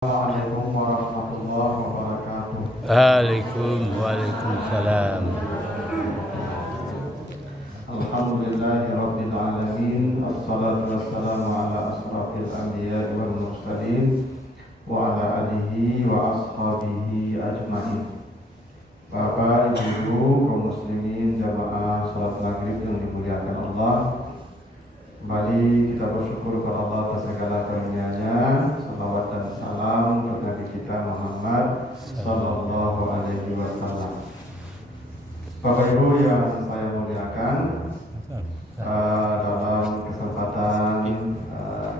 Assalamualaikum warahmatullahi wabarakatuh. Waalaikumsalam. Alhamdulillahi rabbil alamin. Assalatu wassalamu ala asrafil anbiya wal mursalin wa ala alihi wa ashabihi ajmain. Bapak, Ibu, kaum muslimin jamaah salat maghrib yang dimuliakan Allah. Kembali kita bersyukur kepada Allah atas segala karunia-Nya. Salawat dan salam kepada Nabi kita Muhammad sallallahu alaihi wasallam. Bapak Ibu yang saya muliakan, dalam kesempatan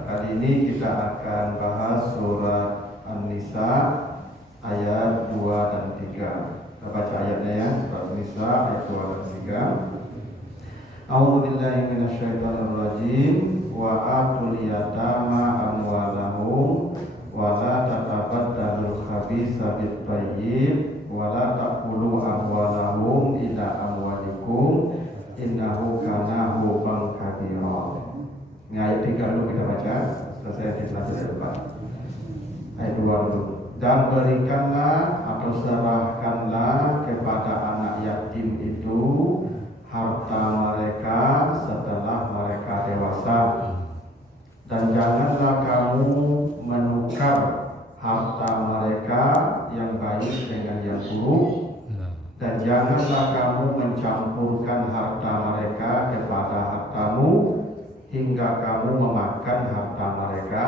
kali ini kita akan bahas surat An-Nisa ayat 2 dan 3. Kita baca ayatnya ya, surat An-Nisa ayat 2 dan 3. A'udzubillahi minasyaitonir rajim wa atul yatama amwalahum wa la tatabaddalul khabitha bit thayyib wa la taqulu amwalahum ila amwalikum innahu kana huban kabira. Ini ayat 3 dulu kita baca, selesai di ayat 4. Ayat 2 dulu. Dan berikanlah atau serahkanlah kepada anak yatim itu harta mereka setelah mereka dewasa, dan janganlah kamu menukar harta mereka yang baik dengan yang buruk, dan janganlah kamu mencampurkan harta mereka kepada hartamu hingga kamu memakan harta mereka.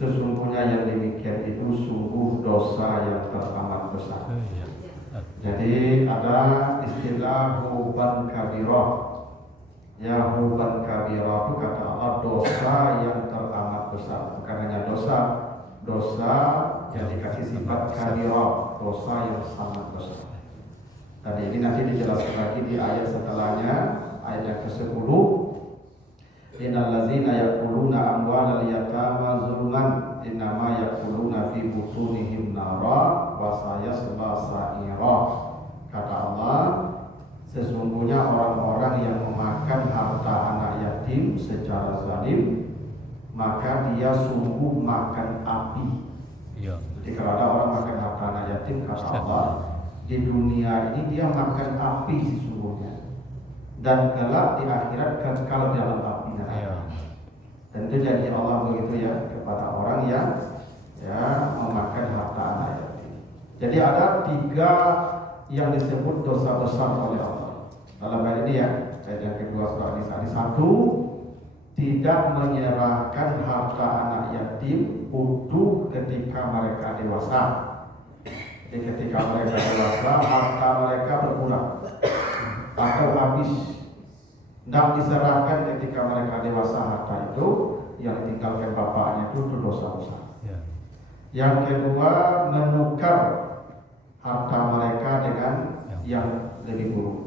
Sesungguhnya yang demikian itu sungguh dosa yang teramat besar. Jadi ada istilah huban kabirah. Ya, huban kabirah itu kata Allah dosa yang teramat besar. Bukan hanya dosa yang dikasih sifat kabirah, dosa yang sangat besar. Dan ini nanti dijelaskan lagi di ayat setelahnya, ayat yang ke-10. Innal ladzina yaquluna amwalal yatama zulman innama yaquluna fi butunihim nara wa sayasla sa'ira. Kata Allah, sesungguhnya orang-orang yang memakan harta anak yatim secara zalim, maka dia sungguh makan api. Ya. Jadi kalau ada orang makan harta anak yatim, kata Allah, di dunia ini dia makan api sesungguhnya, dan kelak di akhirat kekal dalam api neraka. Ya. Dan itu janji Allah begitu ya kepada orang yang memakan harta anak yatim. Jadi ada 3 yang disebut dosa besar oleh Allah dalam hal ini ya. Ayat yang kedua surah An-Nisa. 1, tidak menyerahkan harta anak yatim utuh ketika mereka dewasa. Jadi ketika mereka dewasa harta mereka berkurang atau habis, tidak diserahkan ketika mereka dewasa harta itu yang ditinggalkan bapaknya itu dosa besar. Ya. Yang kedua, menukar harta mereka dengan yang lebih buruk.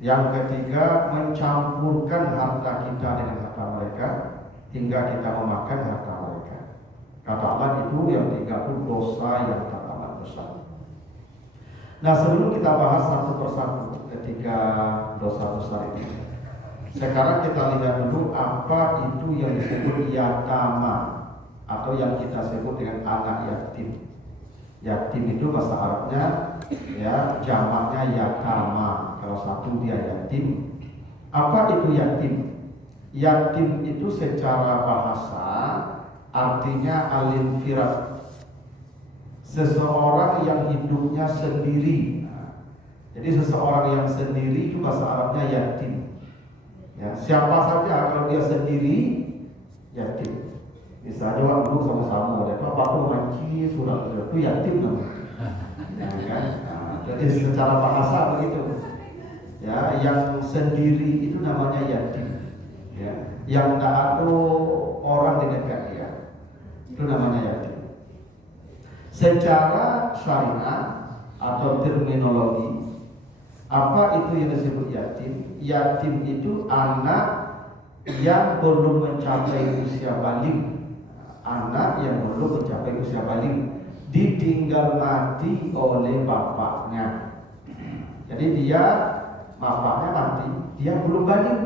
Yang ketiga, mencampurkan harta kita dengan harta mereka hingga kita memakan harta mereka. Kata Allah itu yang 3 itu dosa yang teramat besar. Nah, sebelum kita bahas satu persatu ketiga dosa besar ini, sekarang kita lihat dulu apa itu yang disebut yatama atau yang kita sebut dengan anak yatim. Yatim itu bahasa Arabnya ya jamaknya yatama. Kalau satu dia yatim. Apa itu yatim? Yatim itu secara bahasa artinya al-infirat, seseorang yang hidupnya sendiri. Jadi seseorang yang sendiri itu bahasa Arabnya yatim. Ya, siapa saja kalau dia sendiri yatim. Misalnya waktu duduk sama-sama, ada apa mengaji surat itu yatim namanya. Ya, kan? Jadi secara bahasa begitu. Ya, yang sendiri itu namanya yatim. Ya, yang tidak ada orang di dekat dia, itu namanya yatim. Secara syariat atau terminologi, apa itu yang disebut yatim? Yatim itu anak yang belum mencapai usia balik. Anak yang belum mencapai usia balik, ditinggal mati oleh bapaknya. Jadi bapaknya mati, dia belum balik.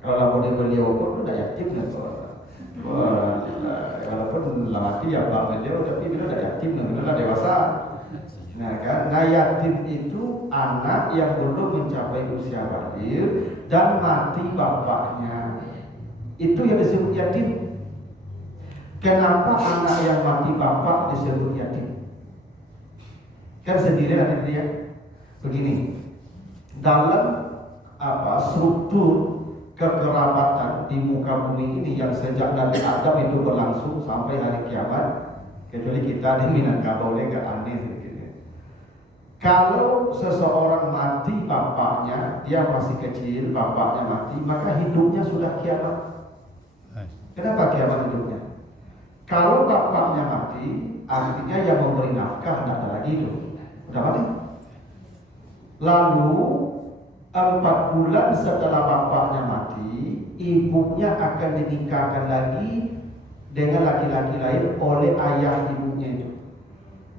Kalau boleh beliau pun sudah yatim kan. Wah, walaupun laki ya bangun dia, tapi dia udah yatim, benar dewasa. Nah kan, nah yatim itu anak yang belum mencapai usia balik dan mati bapaknya. Itu yang disebut yatim. Kenapa anak yang mati bapak disebut yatim? Kan sendiri nanti dia begini. Dalam struktur kekerabatan di muka bumi ini yang sejak Nabi Adam itu berlangsung sampai hari kiamat, kecuali kita di Minangkabau gak aneh sedikit. Kalau seseorang mati bapaknya, dia masih kecil, bapaknya mati, maka hidupnya sudah kiamat. Kenapa kiamat hidupnya? Kalau bapaknya mati, artinya yang memberi nafkah tidak ada lagi hidup, sudah mati. Lalu 4 bulan setelah bapaknya mati, ibunya akan dinikahkan lagi dengan laki-laki lain oleh ayah ibunya itu.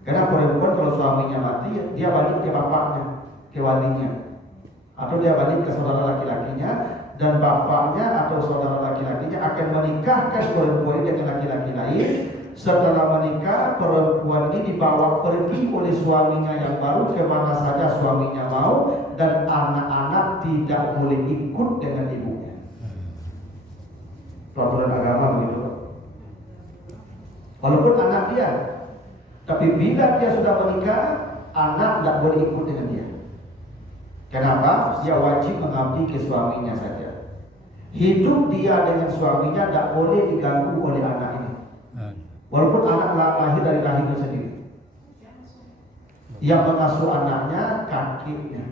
Karena perempuan kalau suaminya mati, dia balik ke bapaknya, ke walinya, atau dia balik ke saudara laki-lakinya, dan bapaknya atau saudara laki-lakinya akan menikahkan perempuan dengan laki-laki lain. Setelah menikah, perempuan ini dibawa pergi oleh suaminya yang baru kemana saja suaminya mau, dan anak-anak tidak boleh ikut dengan ibunya. Peraturan agama begitu. Walaupun anak dia, tapi bila dia sudah menikah, anak tidak boleh ikut dengan dia. Kenapa? Dia wajib mengabdi ke suaminya saja. Hidup dia dengan suaminya tidak boleh diganggu oleh anak ini. Walaupun anak lahir dari rahimnya sendiri. Yang mengasuh anaknya kakeknya.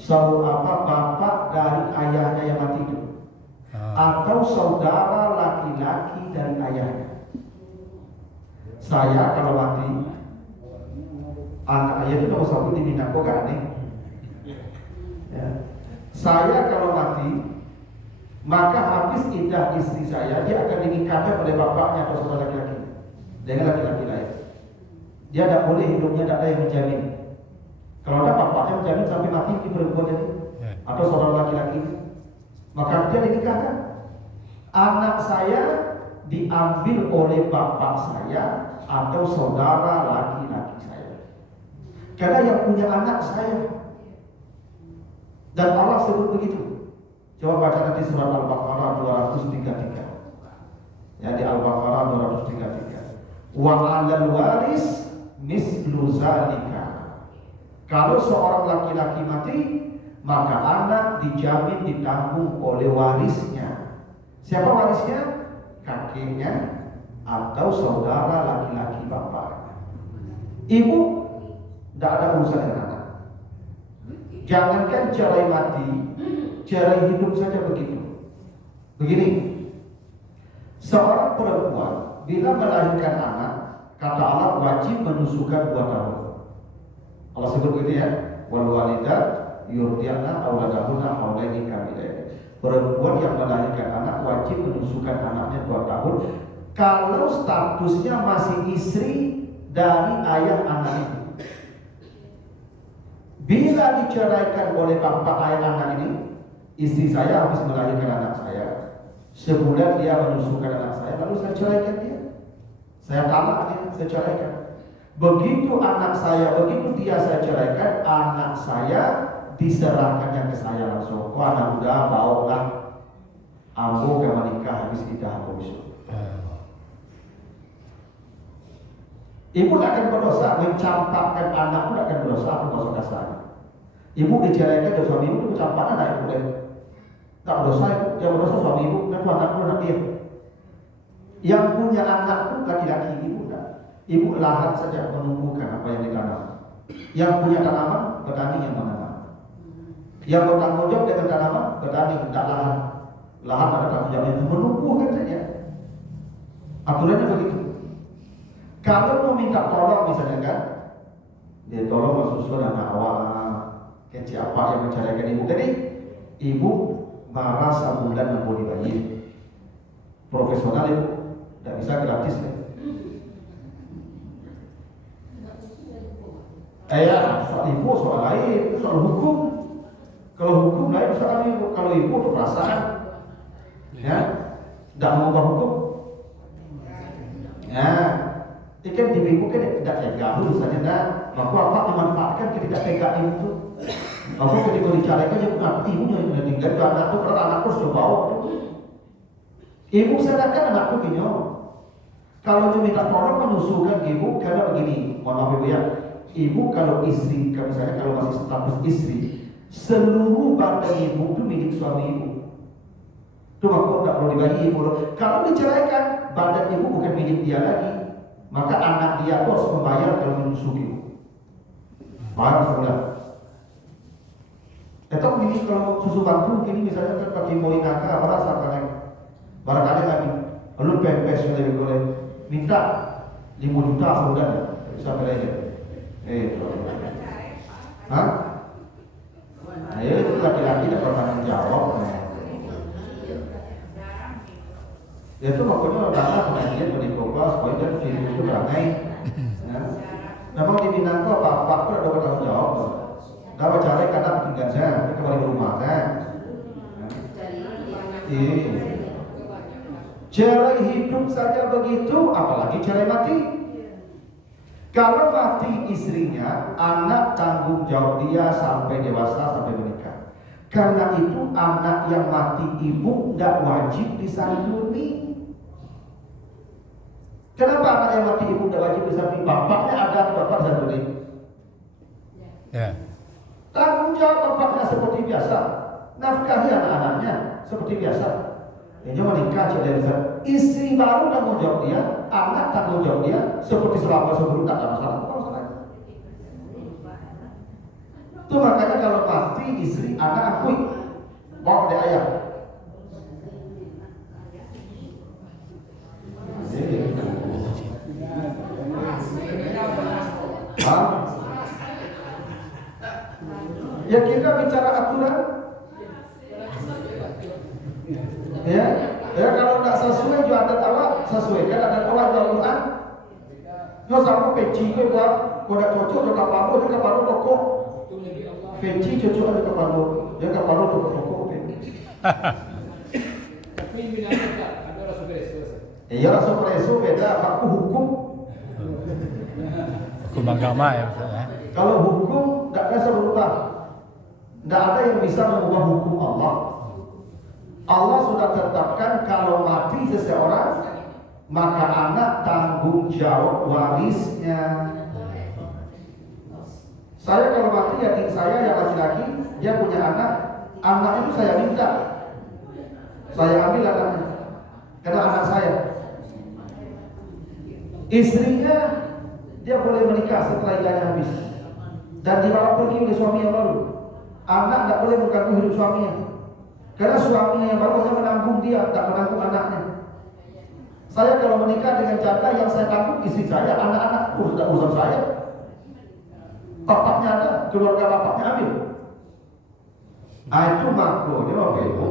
Bapak dari ayahnya yang mati itu. Atau saudara laki-laki dari ayahnya. Saya kalau mati, anak ayah itu nomor 1 di Minangkabau gak aneh. Ya. Saya kalau mati, maka habis iddah istri saya, dia akan dinikahkan oleh bapaknya atau saudara laki-laki dengan laki-laki lain. Dia tidak boleh, hidupnya tidak ada yang menjamin. Kalau ada bapaknya menjamin sampai mati di perempuan ini atau saudara laki-laki, maka dia dinikahkan. Anak saya diambil oleh bapak saya atau saudara laki-laki saya, karena yang punya anak saya. Dan Allah sebut begitu. Coba baca nanti surat Al-Baqarah 233. Ya, di Al-Baqarah 233. Wa 'alal waris mislu zalika. Kalau seorang laki-laki mati, maka anak dijamin ditanggung oleh warisnya. Siapa warisnya? Kakeknya atau saudara laki-laki bapaknya. Ibu tidak ada urusan dengan anak. Jangankan cerai mati, cerai hidup saja begitu. Begini, seorang perempuan bila melahirkan anak, kata Allah wajib menyusukan 2 tahun. Allah sebut begitu ya, wal walidat yurdi'na auladahunna haulaini kamilain. Perempuan yang melahirkan anak wajib menyusukan anaknya 2 tahun kalau statusnya masih istri dari ayah anak itu. Bila diceraikan oleh bapak ayah anak ini, istri saya habis melahirkan anak saya, sebulan dia menyusukan anak saya, lalu saya ceraikan dia. Saya talak dia, saya ceraikan. Begitu anak saya, begitu dia saya ceraikan, anak saya diserahkannya ke saya langsung. Kok anak muda bawalah ambo ke menikah habis kita habis. Ibu tidak akan berdosa, mencampakkan anak pun akan berdosa, apa dosa kasar. Ibu diceraikan dari suami ibu, mencampakkan anak ibu dan tak berdosa, yang berdosa suami ibu, dan anak pun anak dia. Yang punya anak pun laki-laki, ibu tak. Ibu lahan saja menumbuhkan apa yang ditanam. Yang punya tanaman, petani yang menanam. Yang bertanggung jawab dengan tanaman, petani tidak lahan. Lahan ada tanggung jawab yang menumbuhkan saja. Aturannya begitu. Kalau mau minta tolong misalnya kan, dia tolong masuk surah anak awal, kecil apa yang menceraikan ibu tadi, ibu marah sebulan yang boleh bayar. Profesional ibu, tidak bisa gratis ya. Soal ibu soal lain, itu soal hukum. Kalau hukum lain soal ibu, kalau ibu itu perasaan, ya. Tidak mengubah hukum. Nah, ikan di ibu kan tidak tega urusannya. Nah, maka apa memanfaatkan ketidaktegaan itu. Maka ketika dicarikan ya bukan ibunya yang meninggal, anak itu kalau anak terus coba ibu sadarkan anakku gini. Kalau dia minta tolong menyusulkan ibu karena begini, mohon maaf ibu ya. Ibu kalau istri, misalnya kalau masih status istri, seluruh badan ibu itu milik suami ibu. Itu maka tidak perlu dibagi ibu. Kalau diceraikan, badan ibu bukan milik dia lagi, maka anak dia harus membayar kalau menyusui ibu. Paham sebenarnya? Atau begini kalau susu bantu, gini misalnya kan pakai molinaka, apa rasa kalian? Barangkali lagi, lalu pempes lebih boleh minta 5 juta sebulan ya, bisa belajar. Hah? Nah, itu laki-laki dapat tanggung jawab. Ya itu pokoknya datang pengajian dari Koba supaya dia itu ramai. Memang di Minangkabau apa-apa pun ada tanggung jawab. Dapat cari karena tinggal saya kembali ke rumah kan. Cerai hidup saja begitu, apalagi cerai mati. Kalau mati istrinya, anak tanggung jawab dia sampai dewasa, sampai menikah. Karena itu anak yang mati ibu tidak wajib disantuni. Kenapa anak yang mati ibu tidak wajib disantuni? Bapaknya ada, bapak santuni. Ya. Tanggung jawab bapaknya seperti biasa, nafkahi anak-anaknya seperti biasa. Ini menikah jadi istri baru tanggung jawab dia, anak tanggung jawab dia seperti selama sebelum tak ada masalah. Itu makanya kalau mati istri, anak akui, bawa dia ayah. Ya kita bicara aturan. Ya kalau tidak sesuai juga adat awak, sesuaikan adat awak dalam Quran. Yo sama peci gue buat kodak cocok juga kapalo toko. Peci cocok ada kapalo, dia kapalo toko. Tapi binatang ada rasa preso. Iya rasa preso beda, aku hukum. Hukum agama ya misalnya. Kalau hukum tidak bisa berubah. Tidak ada yang bisa mengubah hukum Allah. Allah sudah tetapkan kalau mati seseorang, maka anak tanggung jawab warisnya. Saya kalau mati adik saya yang laki-laki, dia punya anak itu saya minta, saya ambil anaknya, karena anak saya. Istrinya dia boleh menikah setelah idahnya habis dan dibawa pergi oleh suami yang baru. Anak tidak boleh mengganggu hidup suaminya, karena suaminya yang baru hanya menanggung dia, tak menanggung anaknya. Saya kalau menikah dengan cara yang saya tanggung istri saya, anak-anak sudah urusan saya. Bapaknya ada, keluarga bapaknya ambil. Itu makronya Bapak Ibu.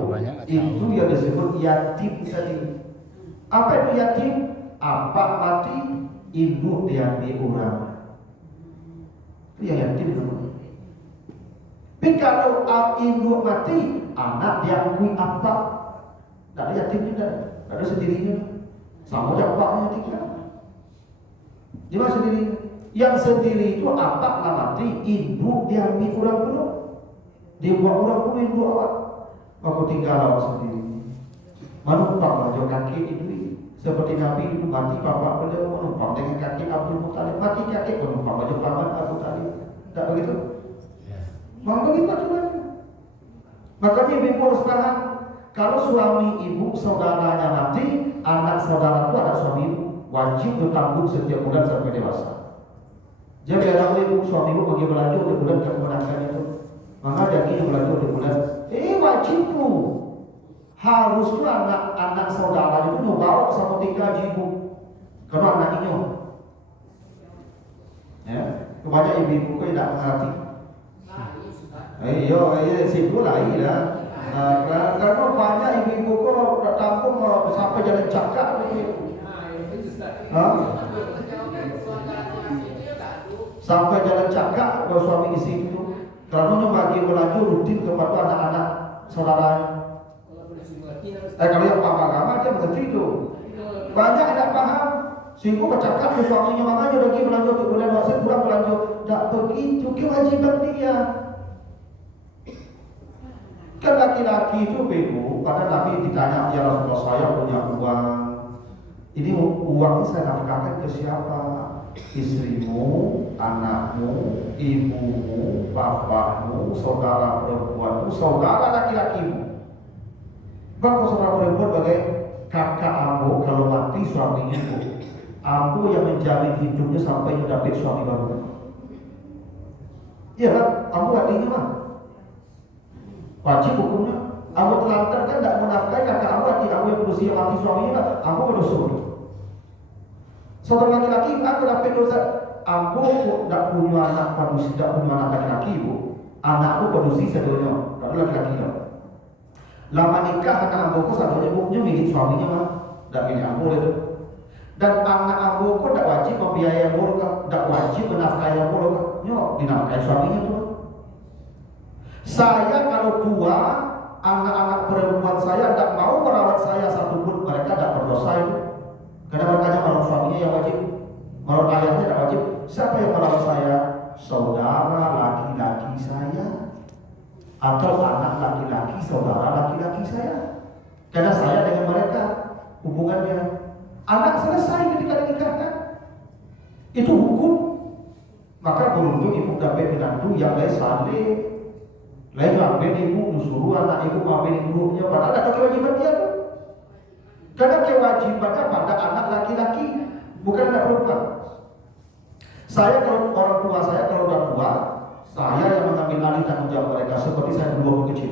Itu yang disebut yatim tadi. Apa itu yatim? Apa mati, ibu diambil orang. Itu yang yatim namanya. Tapi kalau ibu mati, anak diakui apa? Tidak ada yatimnya, tidak ada sendirinya. Sama aja bapaknya tinggal. Dia masih sendiri. Yang sendiri itu apa mati, ibu diambil orang dulu. Dibuat orang dulu ibu awak. Aku tinggal awak sendiri. Menumpang baju kaki itu. Seperti Nabi itu mati bapak beliau menumpang dengan kaki Abdul Muttalib. Mati kaki menumpang baju paman Abu Talib. Tidak begitu? Memang begitu aturannya. Makanya ibu harus paham. Kalau suami ibu saudaranya mati, anak saudara itu anak suami ibu wajib bertanggung setiap bulan sampai dewasa. Jadi anak ibu suami ibu bagi belanja untuk bulan kemenangan itu, maka jadi belanja untuk bulan. Wajib tuh. Harusnya anak saudara itu membawa sama tiga ibu, karena anak ini. Ya, kebanyakan ibu-ibu kok tidak mengerti. Iya, situ lah iya. Karena banyak ibu-ibu kok tampung sampai jalan cakap gitu. Sampai jalan cakap kalau suami istri itu, karena bagi melaju rutin kepada anak-anak saudaranya. Kalau yang paham agama dia mengerti itu. Banyak yang tak paham. Sehingga bercakap ke suaminya, mamanya udah pergi belanja untuk bulan puasa, kurang belanja. Tak begitu, kewajiban dia. Kan laki-laki itu bego. Pada Nabi ditanya, ya Rasulullah saya punya uang. Ini uangnya saya nafkahkan ke siapa? Istrimu, anakmu, ibumu, bapakmu, saudara perempuanmu, saudara laki-lakimu. Bahkan saudara perempuan bagai kakak ambo kalau mati suaminya itu. Ambo yang menjamin hidupnya sampai dapat suami baru. Iya kan? Ambo adiknya mah. Wajib hukumnya. Ambo terlantar kan tidak menafkahi kakak ambo, adik ambo yang berusia mati suaminya, ambo berdosa. Saudara laki-laki, aku dapat dosa. Ambo tidak punya anak manusia, tidak punya anak laki-laki ibu. Anakku manusia sebenarnya, tapi laki-laki lah. Lama nikah anak ambo satunya bukunya milik suaminya mah, tidak milik ambo itu. Dan anak ambo kok tidak wajib membiayai ambo, tidak wajib menafkahi ambo, nyok dinafkahi suaminya tuh. Saya kalau tua, anak-anak perempuan saya tidak mau merawat saya satupun, mereka tidak berdosa itu. Karena mereka merawat suaminya yang wajib, merawat ayahnya tidak wajib. Siapa yang merawat saya? Saudara laki-laki saya, atau anak laki-laki saudara laki-laki saya. Karena saya dengan mereka hubungannya. Anak selesai ketika dinikahkan. Itu hukum. Maka beruntung ibu dapat menantu yang lain saleh. Lain ambil ibu suruh anak ibu ambil ibunya, padahal ada kewajiban dia tuh. Karena kewajibannya pada anak laki-laki, bukan anak perempuan. Saya kalau orang tua saya kalau udah tua, saya yang mengambil alih tanggung jawab mereka seperti saya dulu waktu kecil.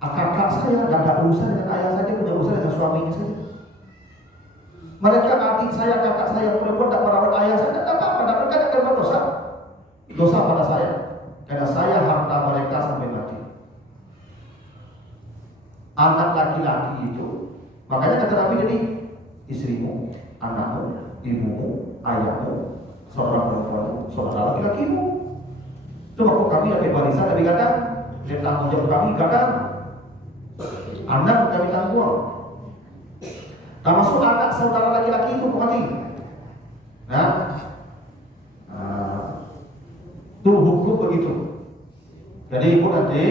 Kakak saya tidak ada urusan dengan ayah saya, dia punya urusan dengan suaminya saja. Mereka adik saya, kakak saya perempuan tak merawat ayah saya, tidak apa-apa, mereka tidak akan berdosa. Dosa pada saya, karena saya harta mereka sampai mati. Anak laki-laki itu, makanya kata Nabi jadi istrimu, anakmu, ibumu, ayahmu, saudara perempuanmu, saudara laki-lakimu. Itu waktu kami dapat barisan, Nabi kata, dia tanggung jawab kami kata, anak kami tanggung. Nah, masuk anak saudara laki-laki itu mati. Nah, itu hukum begitu. Jadi ibu nanti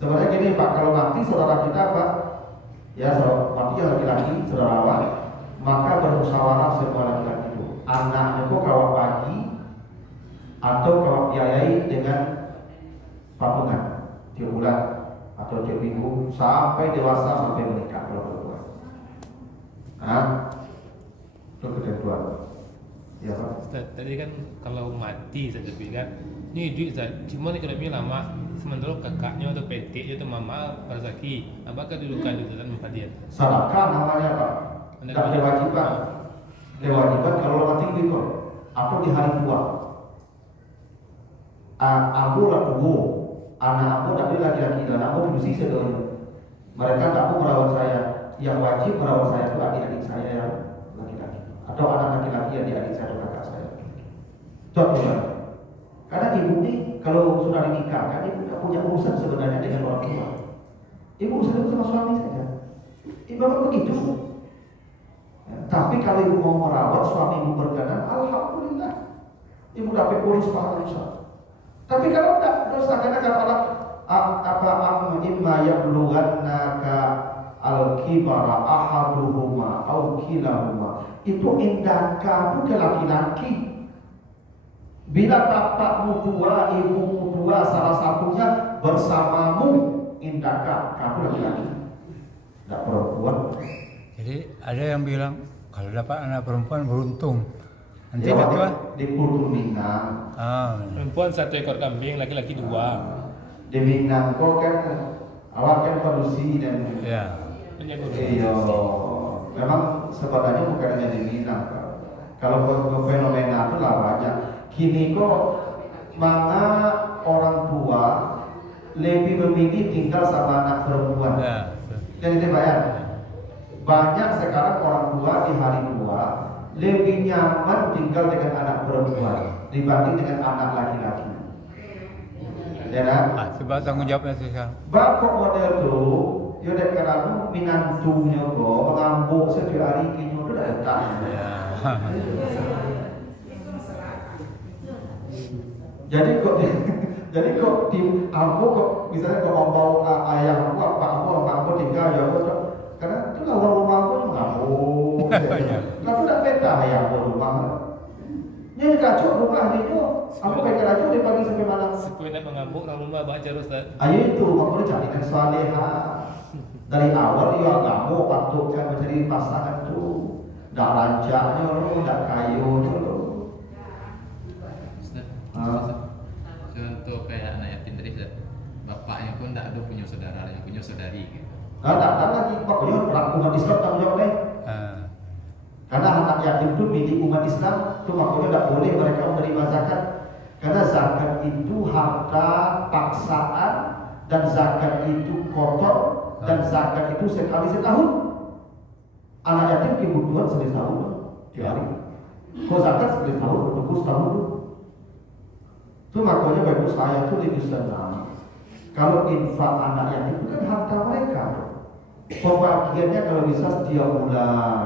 sebenarnya gini Pak, kalau mati saudara kita Pak, ya mati yang laki-laki saudara awak, maka bermusyawarah semua laki-laki itu. Anaknya kok kawat pagi atau kawat biayai dengan patungan tiap bulan atau tiap minggu sampai dewasa sampai menikah kalau perempuan. Itu ketentuan. Ya Pak. Ustaz, tadi kan kalau mati saja bilang, ini duit Ustaz, cuma nih kalau lama sementara kakaknya atau petiknya atau mama berzaki, apakah didudukan itu dan mempadien? Sedekah namanya Pak. Tidak kewajiban. Kewajiban kalau mati gitu atau di hari tua. Aku lah tua, anak aku tapi laki-laki dan aku berusia sedang. Mereka tak mau merawat saya. Yang wajib merawat saya itu adik-adik saya yang laki-laki atau anak laki-laki yang adik saya atau kakak saya. Contohnya, karena ibu ini kalau sudah dinikahkan ibu tidak punya urusan sebenarnya dengan orang tua. Ibu urusan itu sama suami saja. Ibu memang begitu. Ya, tapi kalau ibu mau merawat suami ibu berkenan, alhamdulillah, ibu dapat bonus pahala besar. Tapi kalau tidak dosa karena kata Allah apa imma yablugannaka al-kibara ahaduhuma au kilahuma, itu indaka itu ke laki-laki. Bila bapakmu tua, ibumu tua, salah satunya bersamamu, indaka kamu laki-laki, tidak perempuan. Jadi ada yang bilang kalau dapat anak perempuan beruntung. Nanti Ya, ketua di Pulau Minang. Perempuan 1 ekor kambing, laki-laki 2. Di Minang kok kan awak kan produksi dan ya. iya, memang sebenarnya bukan hanya di Minang Pak. Kalau fenomena itu lah banyak. Kini kok mana orang tua lebih memilih tinggal sama anak perempuan. Ya. Jadi bayang, banyak sekarang orang tua di hari tua lebih nyaman tinggal dengan anak perempuan dibanding dengan anak laki-laki. Ya kan? Sebab tanggung jawabnya sekarang. Bapak model itu yo dek karena minantunya kok mengamuk setiap hari kinyo tu dah letak. Ya. Jadi kok di aku kok misalnya kok mau ayah aku apa aku tinggal ya aku karena itu lah orang rumah aku mengamuk. Kalau tak beta ayah aku rumah. Ini kacau rumah ni yo. Aku pakai kacau dari pagi sampai malam. Supaya nak mengamuk orang rumah baca Ustaz. Ayo itu makanya carikan salihah. Dari awal dia agama patutkan mencari pasangan tu. Dak lancarnya lo, dak kayu tu lo. Ustaz, contoh kayak anak yatim tadi Ustaz, bapaknya pun tak ada punya saudara, yang punya saudari gitu. Tak lagi pokoknya berlaku umat Islam tanggung jawab deh. Karena anak yatim itu milik umat Islam, itu makanya tidak boleh mereka menerima zakat. Karena zakat itu harta paksaan dan zakat itu kotor dan zakat itu sekali setahun. Anak yatim kebutuhan sekali setahun, hari. Kau zakat sekali setahun, bertemu setahun. Itu makanya bagi saya itu lebih senang. Kalau infak anak yatim itu kan harta mereka. Pembagiannya kalau bisa setiap bulan.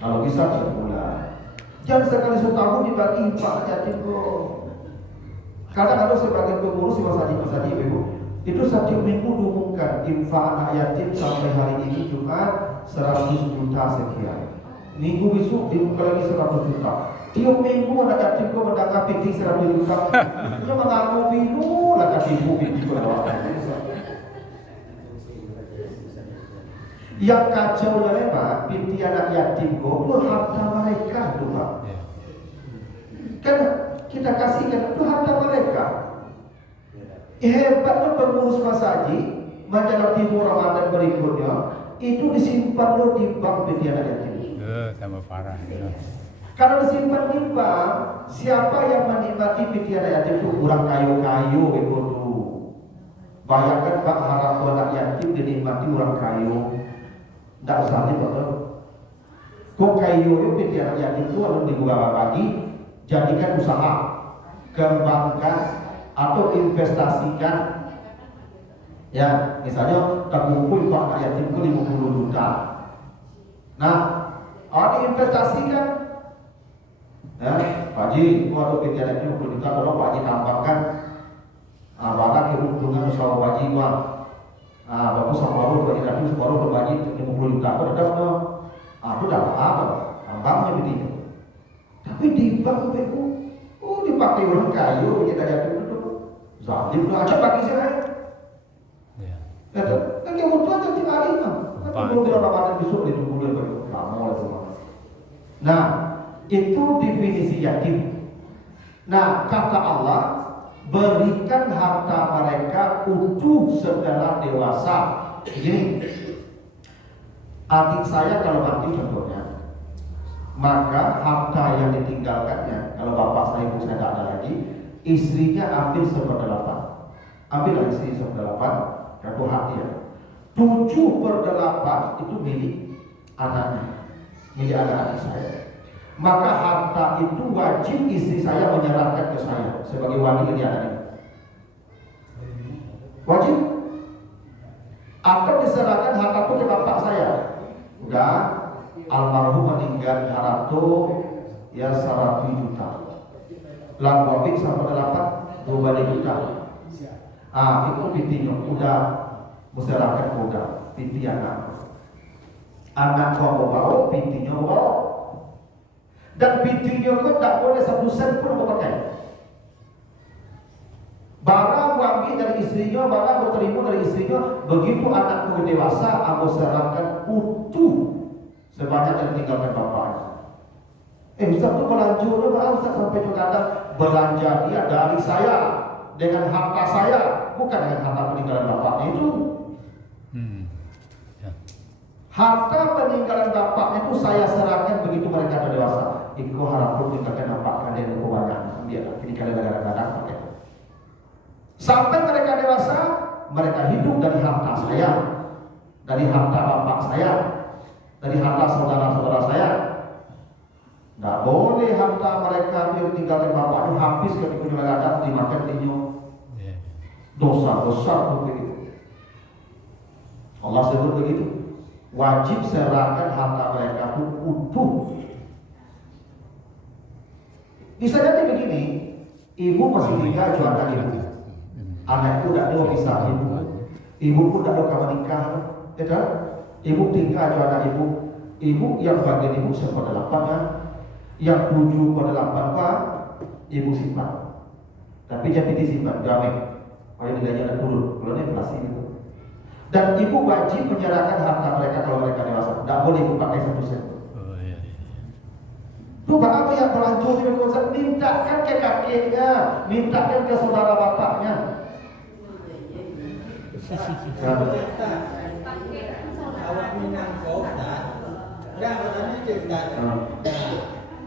Kalau bisa setiap bulan. Jangan sekali setahun dibagi infak yatim kok. Kadang ada sebagian pengurus di masjid ibu itu setiap minggu diumumkan infak anak yatim sampai hari ini cuma 100 juta sekian. Minggu besok diumumkan lagi 100 juta. Tiap minggu anak yatim kau mendapat PT 100 juta. Dia mengaku bingung lah kasih ibu PT berdoa. Yang kacau lemak PT anak yatim kau itu harta mereka tu Pak. Kan kita kasihkan itu harta mereka. Hebatnya pengurus masjid majalah Timur Ramadan berikutnya itu disimpan lo di bank PT anak yatim. Tambah parah. Ya. Kalau disimpan di bank, siapa yang menikmati PT anak yatim itu kurang kayu-kayu itu tu. Bayangkan Pak harap anak yatim dinikmati orang kayu. Tak usah ni betul. Kok kayu itu PT anak yatim itu harus dibuka pagi, jadikan usaha, kembangkan atau investasikan. Ya, misalnya terkumpul Pak anak yatim itu 50 juta. Nah, diinvestasikan. Ya, Pak Haji, waktu PT anak yatim 50 juta, kalau Pak Haji tambahkan, bahkan keuntungan usaha Pak Haji Pak. Bagus sama baru bagi ratus baru berbagi 50 juta aku ada aku dapat apa tambangnya begitu tapi di bank itu dipakai orang kayu kita jadi itu zalim tu aja bagi saya itu kan kebutuhan yang tinggal ini kan belum Ramadan besok itu boleh bagi kamu itu nah itu definisi yatim. Nah kata Allah berikan harta mereka utuh setelah dewasa. Begini, adik saya kalau mati contohnya, maka harta yang ditinggalkannya, kalau bapak saya ibu saya tidak ada lagi, istrinya ambil 1/8. Ambillah istri 1/8, aku hati ya. 7/8 itu milik anaknya, milik anak-anak saya. Maka harta itu wajib istri saya menyerahkan ke saya sebagai wali dari anak ini. Wajib. Atau diserahkan harta itu ke bapak saya. Udah, almarhum meninggal harta ya 100 juta. Lang wabik 1/8 2 juta. Itu pintinya udah masyarakat udah pinti anak. Anak kau bawa pintinya bawa. Dan pintinya kau tak boleh 1 sen pun kau pakai. Barang ambil dari istrinya, barang kau terima dari istrinya. Begitu anak kau dewasa, aku serahkan utuh sebanyak yang tinggalkan bapaknya. Ustaz tu belanja dulu, Ustaz sampai juga kadang belanja dia dari saya dengan harta saya, bukan dengan harta peninggalan bapaknya itu. Harta peninggalan bapaknya itu saya serahkan begitu mereka sudah dewasa. Ikut harap pun tinggalkan bapak kalian yang banyak. Biarlah ini kalian kadang-kadang pakai. Sampai mereka dewasa, mereka hidup dari harta saya, dari harta bapak saya, dari harta saudara-saudara saya. Tidak boleh harta mereka yang tinggalkan bapak itu habis ketika mereka datang dimakan tinyo. Dosa besar tuh begitu. Allah sebut begitu. Wajib serahkan harta mereka utuh. Bisa jadi begini, ibu masih tinggal jual anak ibu. Anakku tidak ada bisa ibu. Ibu pun tidak ada menikah. Ya, ibu tinggal jual anak ibu. Ibu yang bagian ibu 1/8 ya. Yang 7/8 ibu simpan. Tapi jangan disimpan, jamin. Supaya nilainya ada turun. Kalau inflasi itu. Dan ibu wajib menyerahkan harta mereka kalau mereka dewasa. Tidak boleh ibu pakai 1 sen. Oh iya. Coba apa yang berlanjut di konsep, mintakan ke kakeknya, mintakan ke saudara bapaknya. Awak minang kau Ustaz. Dah maknanya cerita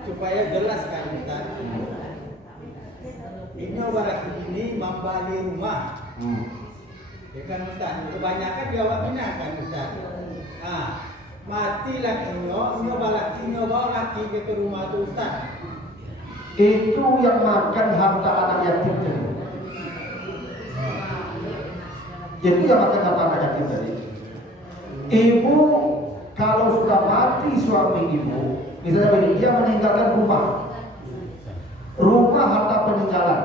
supaya jelas kan Ustaz. Ini barang ini membali rumah. Ya kan Ustaz, kebanyakan di awak minang kan Ustaz. Mati lakinya, lakinya bawa laki ke rumah tu Ustaz. Itu yang makan harta anak yatim tadi. Itu yang makan harta anak yatim tadi. Ibu kalau sudah mati suami ibu, misalnya begini, dia meninggalkan rumah harta peninggalan,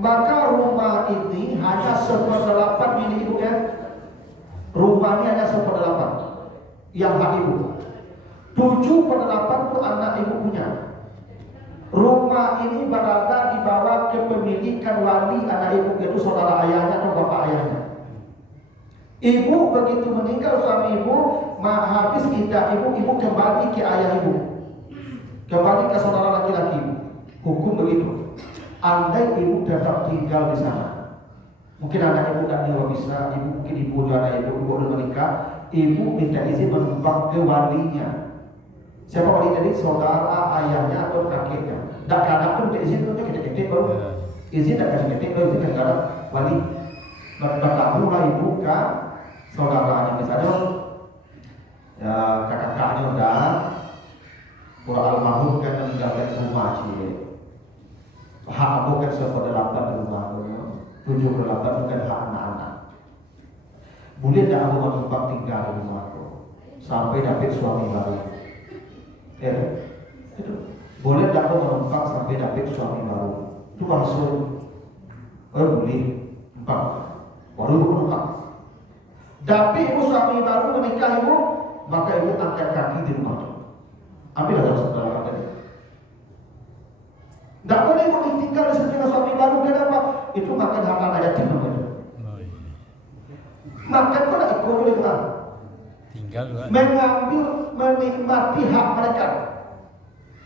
maka rumah ini hanya 1/8 milik ibu ya. Rumah ini hanya 1/8 yang hak ibu. 7/8 itu anak ibu punya. Rumah ini berada di bawah kepemilikan wali anak ibu, yaitu saudara ayahnya atau bapak ayahnya. Ibu begitu meninggal suami ibu, habis iddah ibu kembali ke ayah ibu, kembali ke saudara laki-laki ibu. Hukum begitu. Andai ibu tetap tinggal di sana, mungkin anak ibu tidak bisa, mungkin ibu anak ibu udah menikah, ibu minta izin menumpang ke walinya. Siapa wali tadi? Saudara ayahnya atau kakeknya. Tak kadang pun minta izin untuk kita baru izin, tak kasih baru izin negara wali. Bertabulah ibu ke saudaranya, misalnya ya kakaknya udah kurang almarhum kan meninggalkan rumah sih. Hak aku kan 1/8 rumah, 7/8 bukan hak anak-anak. Boleh tak aku menumpang tinggal di rumahku sampai dapat suami baru? Ya, itu. Boleh tak aku menumpang sampai dapat suami baru? Itu langsung, boleh, numpang. Baru menumpang. Tapi ibu suami baru menikah ibu, maka ibu angkat kaki di rumah itu. Ambillah dalam saudara tadi. Tidak boleh ibu tinggal di sebelah suami baru. Kenapa? Itu makan harta anak yatim namanya. Makan pun tak ikut boleh bukan? Tinggal juga. Mengambil, menikmati hak mereka.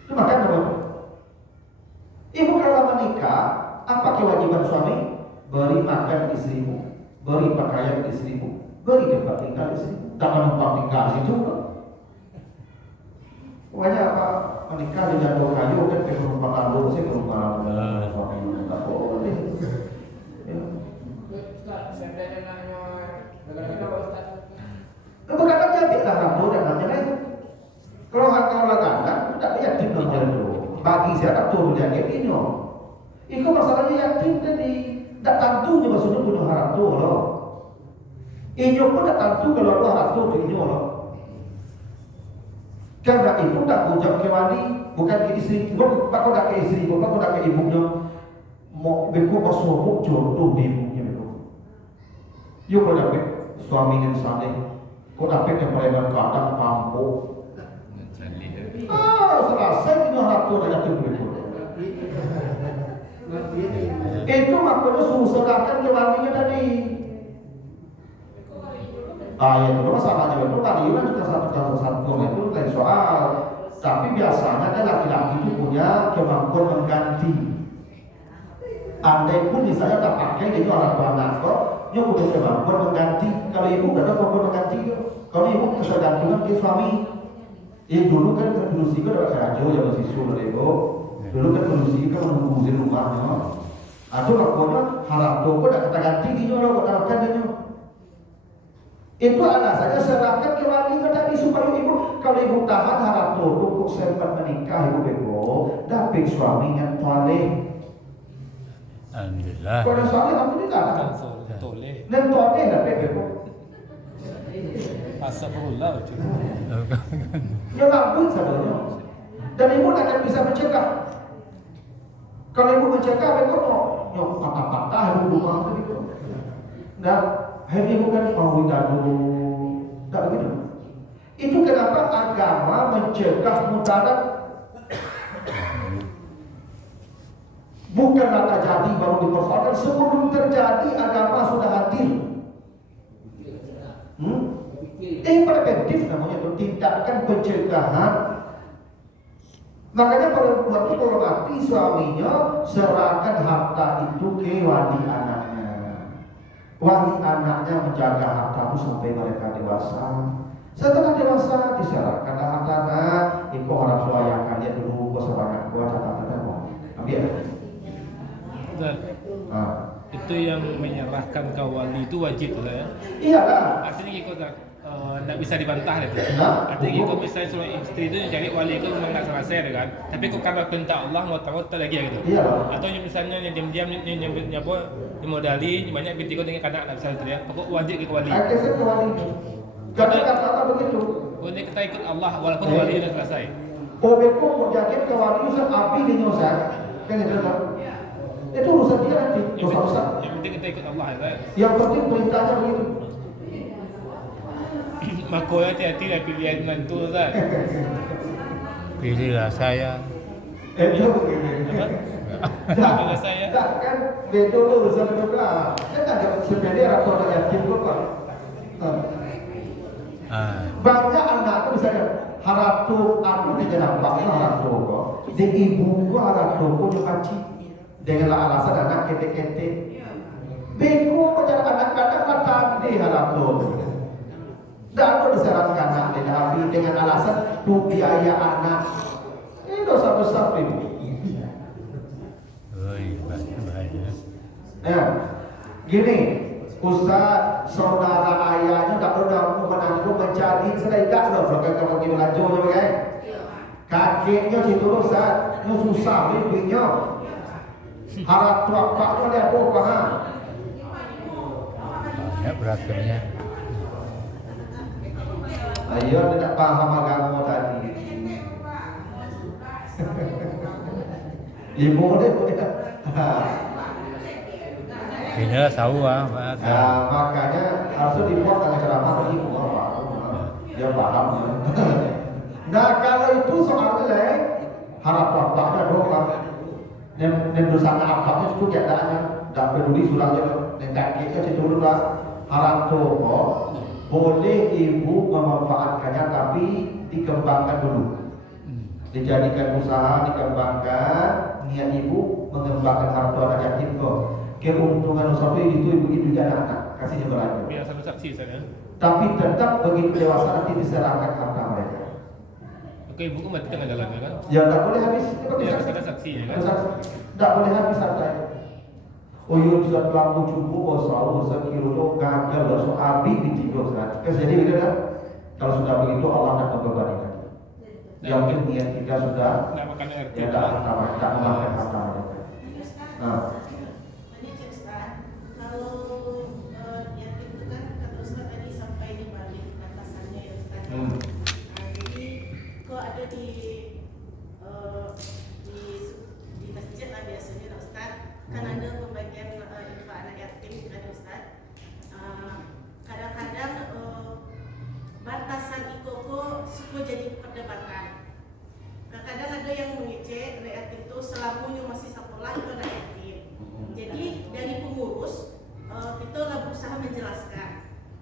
Itu makan apa? Ibu kalau menikah, apa kewajiban suami? Beri makan istrimu, beri pakaian istrimu, beri tempat tinggal istrimu. Tak menumpang tinggal situ. Pokoknya apa? Menikah di jatuh kayu kan ke penumpang lalu, saya penumpang suami tak boleh. Ustaz, seandainya anaknya negara-negara Pak Ustaz. Kadang jadi lah kamu dan lain-lain. Kalau laganan, tak yatim dong itu. Bagi saya tak turun dia yatimnya. Itu masalahnya yatim tadi. Tak tentunya maksudnya punya harap tu loh. Inyo pun tak tentu kalau ada harap tu ke inyo loh. Karena itu tak ujang ke wali, bukan ke istri. Bapak dah ke istri, bapak dah ke ibunya. Mau beku masuk jodoh ibunya beku. Yuk kau dapat suami yang saleh. Kau dapat yang mereka kadang pampu. Selesai itu harap tu dah jatuh beku. Itu makanya susahkan ke walinya tadi. Ya itu masalahnya itu tadi kan juga satu itu lain soal. Tapi biasanya kan laki-laki itu punya kemampuan mengganti. Andai pun misalnya tak pakai itu orang tua anak kok, dia punya kemampuan mengganti. Kalau ibu tidak ada kemampuan mengganti, kalau ibu ketergantungan ke suami. Dulu kan dulu sih kan ada kerajo yang masih sulit ibu. Dulu kan dulu sih kan menunggu di rumahnya. Atau lakukannya harap toko tak kata ganti dia loh, kata makan dia. Itu alasannya serahkan ke walinya tadi supaya ibu, kalau ibu tahan harap toko untuk sempat menikah ibu bebo, dapat suami yang saleh. Alhamdulillah. Kalau saleh alhamdulillah. Toleh. Dan saleh dapat bebo. Astagfirullah cuy. Ya bagus sebenarnya. Dan ibu akan bisa mencegah. Kalau ibu mencegah, mereka mau nyok patah-patah ibu rumah itu. Nah, hari ibu kan mau dulu, tak begitu. Itu kenapa agama mencegah mudarat. Bukanlah terjadi baru dipersoalkan, sebelum terjadi agama sudah hadir. Preventif namanya itu, tindakan pencegahan. Makanya perempuan itu kalau mati suaminya serahkan harta itu ke wali anaknya. Wali anaknya menjaga harta itu sampai mereka dewasa. Setelah dewasa diserahkanlah harta anak. Itu orang tua yang kalian dulu kau sebanyak kau catatan kau. Ambil. Dan itu yang menyerahkan ke wali itu wajib lah ya. Iyalah. Artinya ikut tidak bisa dibantah gitu. Nah, Artinya kalau misalnya suami istri itu cari wali itu memang nggak selesai kan. Tapi kok karena perintah Allah mau tahu lagi gitu. Iya. Atau misalnya yang diam-diam nyapa dimodali banyak binti kau dengan kanak nggak bisa itu ya. Pokok wajib ke wali. Akhirnya ke wali. Karena kata begitu. Boleh kita ikut Allah walaupun wali sudah selesai. Obeko kok yakin ke wali Ustaz api di Ustaz. Kan itu kan. Itu urusan dia nanti. Dosa besar. Yang penting kita ikut Allah ya. Yang penting perintahnya begitu. Makanya hati-hati lah pilihan menantu kan. Pilihlah saya. Itu begini. Pilihlah saya. Tak kan bedo urusan juga. Kan ada sebenarnya atau ada yakin kok. Banyak anak itu misalnya harap tuh aku tidak nampak harap tuh kok. Di ibu gua harap tuh kok nyukaci dengan alasan anak kete-kete. Bego menjadi anak-anak mata di harap tuh. Dan aku disarankan anak Nabi dengan alasan tuh biaya anak. Ini dosa besar ini. Oh iya, bahaya. Nah, gini, Ustaz, saudara ayahnya tak udah menanggung menjadi sedekah loh, kalau kamu gini lanjutnya kan? Kakeknya situ Ustaz, yang susah bibinya. Harap tua paknya dia apa ha? Banyak beragamnya. Ayo tidak paham agama tadi. Ibu dia. Inilah tahu Pak. Nah, makanya harus dibuat dengan ceramah bagi orang. Dia paham. Nah, kalau itu soalnya harap bapaknya doa. Dan dosa apanya itu keadaannya. Tak peduli surahnya. Dan kakeknya itu dulu lah. Harap doa. Boleh ibu memanfaatkannya tapi dikembangkan dulu. Dijadikan usaha, dikembangkan. Niat ibu mengembangkan harta anak yatim kok. Keuntungan usaha itu ibu anak-anak kasihnya berlanjut. Biar satu saksi saya. Tapi tetap begitu dewasa nanti diserahkan harta mereka. Oke, ibu mati tengah jalan ya kan? Ya tak boleh habis. Ya, ada saksi ya kan? Tak boleh habis harta. Oh iya bisa pelaku cukup, oh selalu sekilo gagal, so abi ditinggal saat. Jadi gitu kan? Kalau sudah begitu Allah akan membebani lagi. Yang penting niat kita sudah. Nggak makan RT. Ya tak memakan harta mereka. Nah. Jadi kok ada di masjid lah biasanya Ustaz, kan ada pembagian infak anak yatim kan Ustaz. Kadang-kadang batasan ikoko suka jadi perdebatan. Kadang-kadang ada yang mengecek anak yatim itu selama masih sekolah itu anak yatim. Jadi dari pengurus kita lah berusaha menjelaskan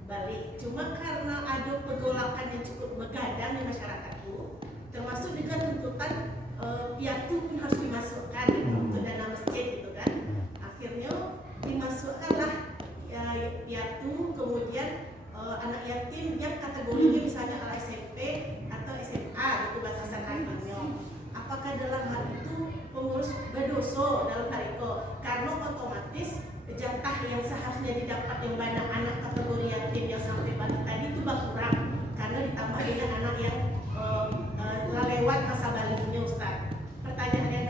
balik. Cuma karena ada pergolakan yang cukup begadang di masyarakat itu, termasuk dengan tuntutan piatu pun harus dimasukkan untuk dana masjid gitu kan. Akhirnya dimasukkanlah piatu, kemudian anak yatim yang kategorinya misalnya ala SMP atau SMA itu batasan akhirnya. Apakah dalam hal itu pengurus berdosa dalam hal itu? Karena otomatis jatah yang seharusnya didapat yang banyak anak kategori yatim yang sampai pagi tadi itu berkurang karena ditambah dengan anak yang lewat masa baliknya Ustaz. Pertanyaan yang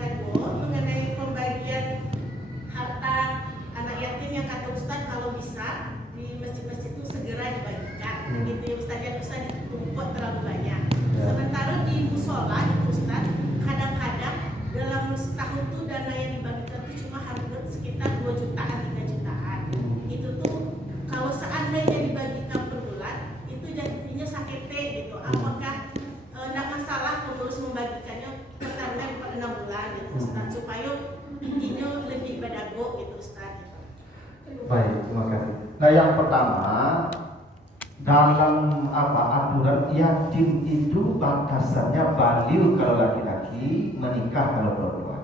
Ustaz. Baik, terima kasih. Nah, yang pertama, dalam aturan yatim itu batasannya baligh kalau laki-laki, menikah kalau perempuan.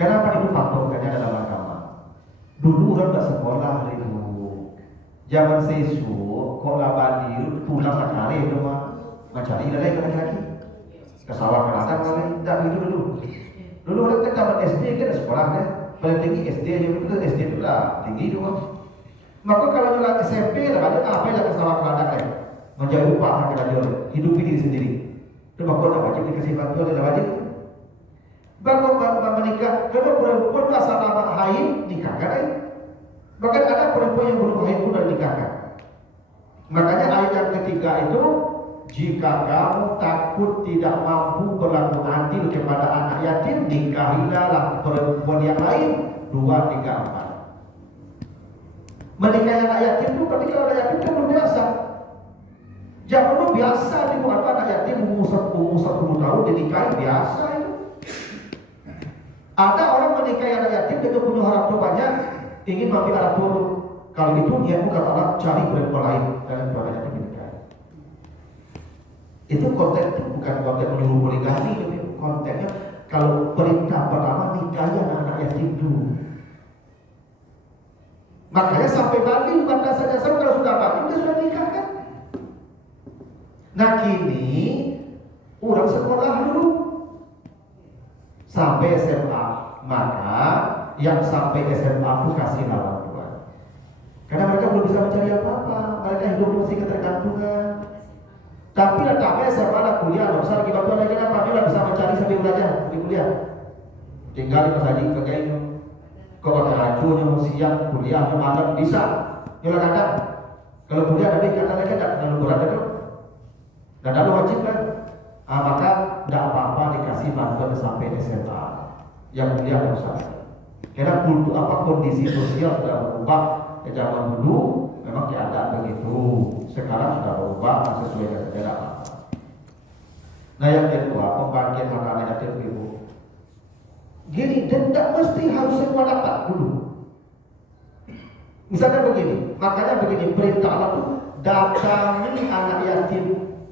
Kenapa itu patokannya dalam agama? Dulu orang tak sekolah dulu. Zaman sesu, kok lah baligh pulang mencari itu mencari lagi ke laki-laki. Ke sawah ke ladang kali, tak begitu dulu. Dulu orang kan zaman SD kan sekolah deh. Paling tinggi SD aja, itu SD itu lah tinggi itu kan. Maka kalau nyulat SMP lah banyak apa yang ke sawah ke ladang deh. Menjadi upah mereka dia hidupi diri sendiri. Itu bakal tak wajib dikasih bantuan dan wajib. Bakal menikah, kalau perempuan asal nama haid nikahkan eh. Bahkan ada perempuan yang belum haid pun dah nikahkan. Makanya ayat yang ketiga itu, jika kamu takut tidak mampu berlaku adil kepada anak yatim, nikahilah perempuan yang lain 2, 3, 4. Menikahi anak yatim itu berarti kalau anak yatim kan belum biasa. Jangan dulu biasa dibuat anak yatim umur 10 tahun dinikahi biasa itu. Ada orang menikahi anak yatim dia punya harap tua banyak, ingin mampir anak tua. Kalau itu dia bukan Allah cari perempuan lain dan anak yatim dinikahi. Itu konteks itu bukan konteks menyuruh poligami, tapi konteksnya kalau perintah pertama nikahi anak yatim dulu. Makanya sampai baligh batasannya kalau sudah baligh dia sudah nikah kan. Nah kini orang sekolah dulu sampai SMA, maka yang sampai SMA itu kasih orang tua. Karena mereka belum bisa mencari apa-apa, mereka hidup masih ketergantungan. Tapi datangnya SMA ada kuliah, nggak usah lagi bantuan lagi apa, dia bisa mencari sambil belajar di kuliah. Tinggal di masjid kagaknya, kau pakai racunnya mau siang kuliahnya malam bisa, nyala kadang. Kalau kuliah tapi kata mereka tidak terlalu berat itu. Dan lalu wajib kan, maka tidak apa-apa dikasih bantuan sampai SMA. Yang kuliah tidak usah. Karena kultur kondisi sosial sudah berubah. Zaman dulu memang keadaan begitu. Sekarang sudah berubah sesuai dengan sejarah apa. Nah yang kedua, pembagian anak-anak yatim ibu. Gini, dan tidak mesti harus semua dapat dulu. Misalnya begini, makanya begini perintah Allah itu datangi anak yatim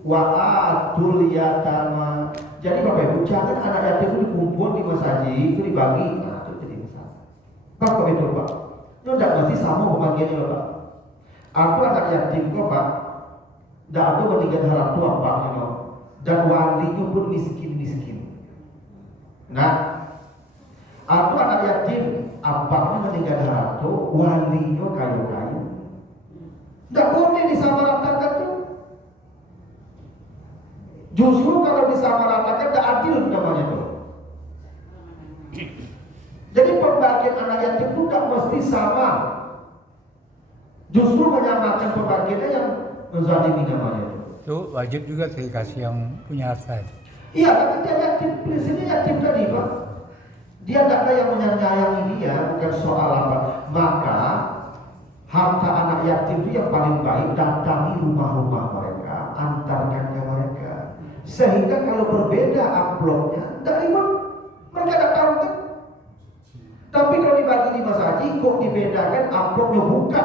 wa'atul yatama. Jadi Bapak Ibu, jangan anak yatim itu dikumpul di masjid, itu dibagi. Nah, itu jadi masalah. Pak itu Pak, itu tidak mesti sama pembagiannya Pak. Aku anak yatim kok Pak, tidak ada meninggal harap tua Pak, dan walinya pun miskin-miskin. Nah, aku anak yatim, abangnya meninggal harap tua, walinya kayu-kayu. Tidak boleh disamaratakan tuh. Justru kalau disamaratakan tidak adil namanya tuh. Jadi pembagian anak yatim itu tidak mesti sama. Justru menyamakan pembagiannya yang menzalimi namanya itu. Itu wajib juga dikasih yang punya harta. Iya, tapi dia yatim, prinsipnya yatim tadi Pak. Dia tidak ada yang menyayangi dia, bukan soal apa. Maka harta anak yatim itu yang paling baik datangi rumah-rumah mereka, antarkan ke mereka. Sehingga kalau berbeda amplopnya, tidak ribut. Mereka tidak tahu kan. Tapi kalau dibagi di masjid, kok dibedakan amplopnya buka,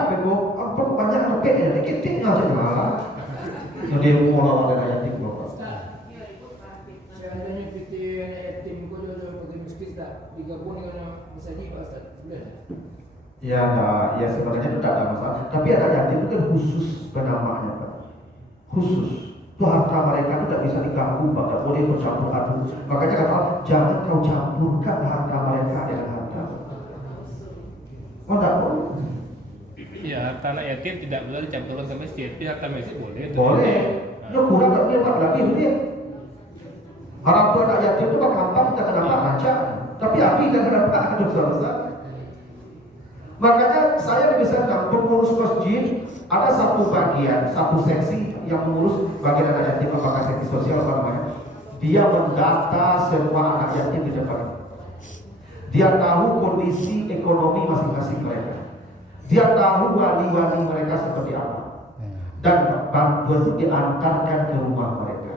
amplop banyak lebih ya, dikit-dikit aja malah. Jadi pola warga yatim Bapak. Seandainya kita anak yatim kau jodoh bagi miskin tak digabung dengan masjid Pak Ustaz, boleh? Ya, nah, ya sebenarnya itu tidak ada masalah. Tapi anak yatim itu kan khusus penamaannya Pak. Khusus. Itu harta mereka itu tidak bisa diganggu, tidak boleh bercampur aduk. Makanya kata Allah, jangan kau campurkan harta mereka dengan harta. Oh, tidak boleh. Ya, harta anak yatim tidak boleh dicampurkan ke masjid, tapi harta masjid boleh. Boleh. Ya kurang tak dia Pak lagi dia. Orang tua anak yatim itu Pak gampang kita kenapa aja, tapi api dan kenapa ada besar-besar. Makanya saya bisa bilang pengurus masjid ada satu bagian, satu seksi yang mengurus bagian anak yatim, apakah seksi sosial apa namanya. Dia mendata semua anak yatim di depan. Dia tahu kondisi ekonomi masing-masing mereka. Dia tahu wali-wali mereka seperti apa. Dan bantuan itu diantarkan ke rumah mereka.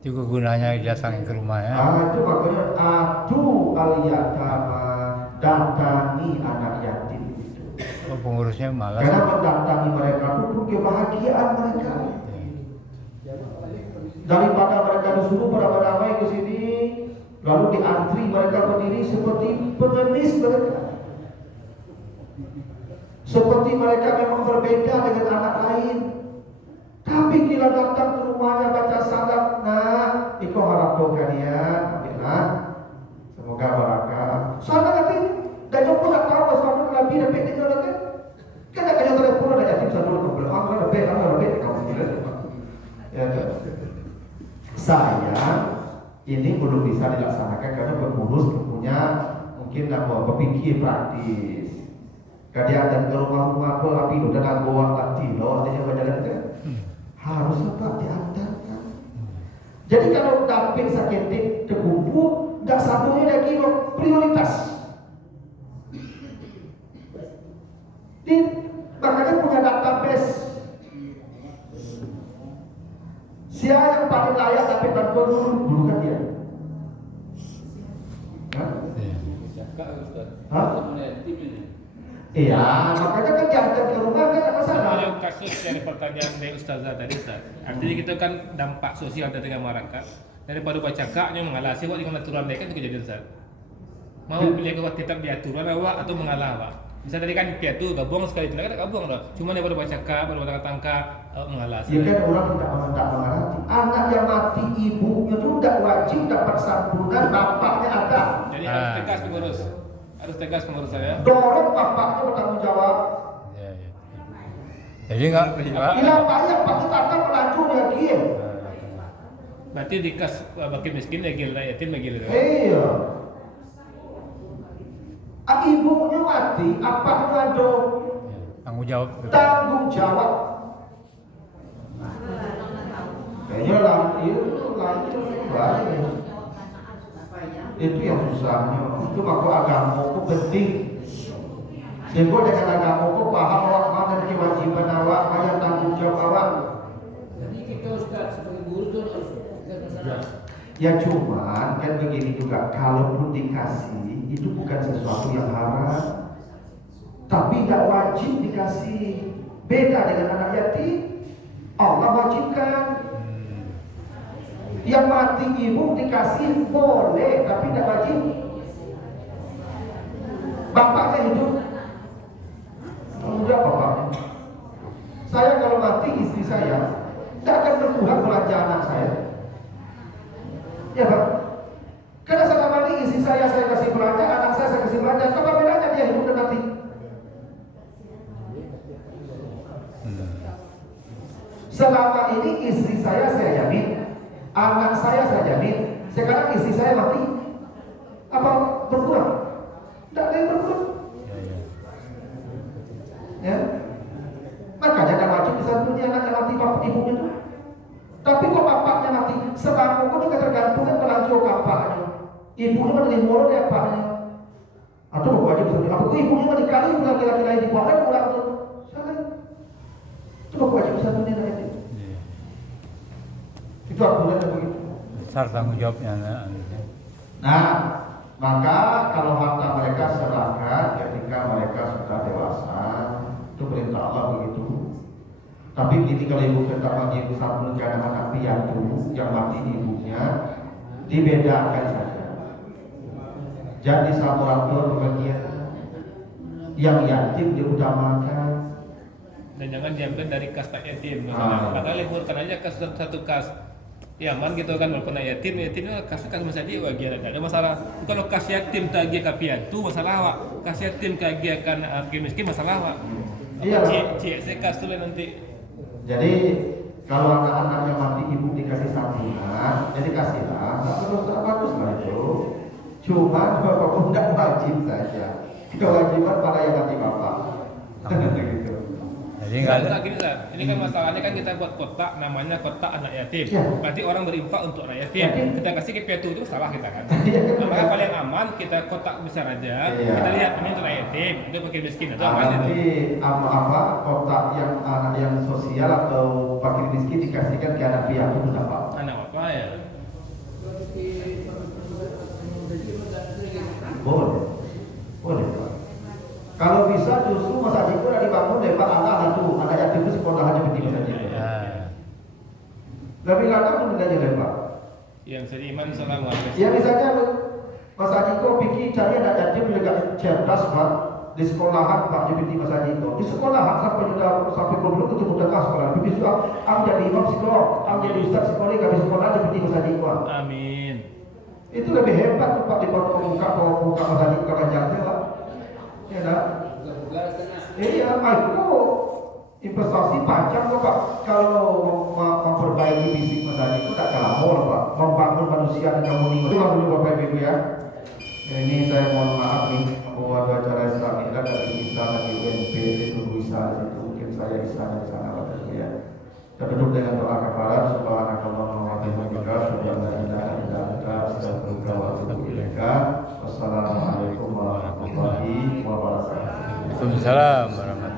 Itu gunanya datangin ke rumahnya. Itu makanya atu aliyatama datangi anak yatim itu. Oh, pengurusnya malas. Karena mendatangi mereka itu kebahagiaan mereka. Daripada mereka disuruh beramai-ramai ke sini, lalu diantri mereka berdiri seperti pengemis mereka. Seperti mereka memang berbeda dengan anak lain. Tapi bila datang ke rumahnya baca salam, nah, iko harap doa kalian, nah, semoga barakah. Soalnya nanti dan jauh pun tak tahu bahwa Nabi lebih tinggal lagi. Kan tak kaya telepon ada yatim satu ke belakang, lebih kamu tidak. Ya, saya ini belum bisa dilaksanakan karena pengurus punya mungkin berpikir praktis. Kadang ada ke rumah-rumah apa tapi udah nak bawa lagi loh, artinya berjalan itu harus apa diantarkan. Jadi kalau dapin sakit terkumpul, tak satunya lagi prioritas. Makanya punya database. Siapa yang paling layak tapi bantuan dulu kan dia. Hah? Iya, makanya kan diantar ke rumah kan ada masalah. Kalau kasus dari pertanyaan dari Ustazah tadi, Ustaz, artinya kita kan dampak sosial dari masyarakat daripada baca kaknya mengalasi awak dengan aturan mereka itu kejadian Ustaz. Mau pilih ke tetap di aturan awak atau mengalah awak. Bisa tadi kan dia tuh gabung sekali itu kan gabung loh. Cuma daripada baca kak, daripada tangka mengalah. Ya kan orang tidak mengalati. Anak yang mati ibunya itu tidak wajib dapat santunan, bapaknya ada. Jadi harus tegas pengurus. Harus tegas pengurus saya. Dorong bapaknya bertanggung jawab. Ya, ya. Jadi enggak Bila banyak bagi tanda pelacur ya gil. Berarti dikas bagi miskin ya gil, yatim ya gil. Iya. Ibunya mati, apaknya ada tanggung jawab. tanggung jawab. Kayaknya itu yang susahnya. Itu maka agama itu penting. Sehingga dengan agama itu paham awak mana kewajiban awak, mana tanggung jawab awak. Jadi kita Ustaz sebagai guru tuh harus tegas. Ya cuman kan begini juga, kalaupun dikasih itu bukan sesuatu yang haram, tapi tidak wajib dikasih. Beda dengan anak yatim, Allah wajibkan. Yang mati ibu dikasih boleh, tapi tidak wajib. Bapaknya hidup, tanggung jawab bapaknya. Saya kalau mati istri saya tidak akan berkurang belanja anak saya. Ya Pak, karena selama ini istri saya kasih belanja, anak saya kasih belanja. Apa bedanya dia hidup dan mati? Selama ini istri saya jamin, anak saya jamin. Sekarang istri saya mati, apa berkurang? Tidak ada yang berkurang. Ya, makanya tidak wajib disantuni anak yang mati bapak ibunya itu. Tapi kok bapaknya mati, sebab itu ketergantungan melanjut bapaknya. Ibunya menerima oleh bapaknya. Atau wajib disantuni. Apa ibunya menikah laki-laki lain di bawah orang itu salah. Itu wajib disantuni anak itu. Itu aturannya begitu. Besar tanggung jawabnya anak. Nah, maka kalau harta mereka serahkan ketika mereka sudah dewasa, itu perintah Allah begitu. Tapi gini, kalau ibu tetap wajib satu negara anak piatu yang mati ibunya, dibedakan saja. Jadi satu orang bagian yang yatim diutamakan. Dan jangan diambil dari kas tak yatim. Padahal liburkan aja kas satu kas. Ya aman gitu kan, walaupun yatim kas bisa dia bagian ada masalah. Kalau kas yatim tagih ke piatu masalah awak. Kas yatim tagih akan miskin masalah awak. Iya. Cek kas tuh nanti. Jadi kalau anak-anak yang mati ibu dikasih santunan, jadi kasihlah, bagus lah itu. Cuma walaupun tidak wajib saja, kewajiban pada yang mati bapak. Gitu. Jadi enggak ada. Gini, ini kan masalahnya kan kita buat kotak namanya kotak anak yatim. Ya. Berarti orang berinfak untuk anak yatim. Yatim. Kita kasih ke piatu itu salah kita kan. Iya, kan? Maka paling aman kita kotak besar aja. Iya. Kita lihat ini untuk anak yatim, itu pakai miskin atau apa Nanti itu. apa kotak yang anak yang sosial atau fakir miskin dikasihkan ke anak piatu itu dapat. Anak apa ya? Boleh, boleh. justru masjid itu udah dibangun lepas anak itu, anak yatim itu sekolahan seperti masjid. Ya. Lebih lama itu bendanya lepas. Yang saya iman selama Ya misalnya Mas Haji kau pikir cari anak yatim dekat cerdas Pak di sekolahan Pak seperti Mas Haji kau di sekolahan sampai belum ketemu tengah sekolah. Tapi sudah ang jadi imam psikolog, ang jadi ustaz psikolog kami sekolah seperti Mas Haji kau. Amin. Itu lebih hebat tuh Pak daripada muka Mas Haji kau kanjangnya Pak. Ya dah. Buka-buka setengah. Iya, aku investasi panjang kok Pak. Kalau memperbaiki fisik Mas Haji itu tak kalah mau Pak. Membangun manusia dengan harmoni. Itulah dulu Bapak Ibu ya. Ini saya mohon maaf nih membuat acara Islam ini dari Isa dari UNP itu Isa itu mungkin saya Isa di sana Bapak Ibu ya. Kita tutup dengan doa kafarat subhanakallahumma wa bihamdika asyhadu an la ilaha illa anta astaghfiruka wa atubu ilaika. Wassalamualaikum warahmatullahi wabarakatuh. Waalaikumsalam warahmatullahi